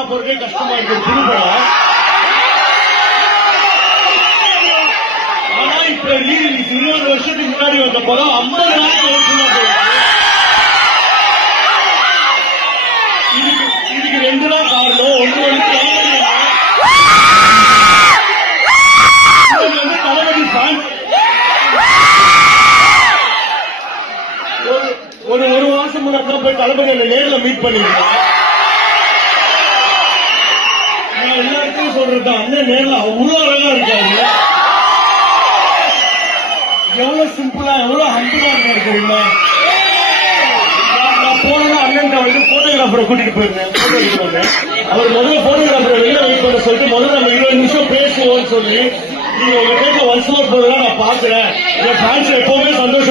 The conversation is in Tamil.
சினிமா போறதே கஷ்டமா இருக்கு புது படம். ஆனா இப்ப 20 வருஷத்துக்கு முன்னாடி வந்த படம் 50 நாள் சினிமா போயிருக்கு. இதுக்கு 2 தான் காரணம். ஒண்ணு வந்து தளபதி ஃபேன். ஒரு மாசம் முன்னாடி போய் தளபதி நேர்ல மீட் பண்ணிருக்கேன். நான் எல்லாருக்கும் சொல்றேன், அண்ணன் நேர்ல அவ்வளவு அழகா இருக்காரு. எவ்வளவு சிம்பிளா எவ்வளவு ஹம்பிளா இருக்காரு தெரியுமா? நான் போனா அண்ணன் வந்து போட்டோகிராஃபரை கூட்டிட்டு போயிருந்தேன். போட்டோ எடுத்து வந்தேன். அவர் முதல்ல போட்டோகிராஃபரை வெளியில வெயிட் பண்ண சொல்லிட்டு முதல்ல நம்ம 20 நிமிஷம் பேசுவோம்னு சொல்லி நீங்க உங்க கேட்க வருஷமா போறதா நான் பாக்குறேன். என் ஃபேன்ஸ் எப்பவுமே சந்தோஷம்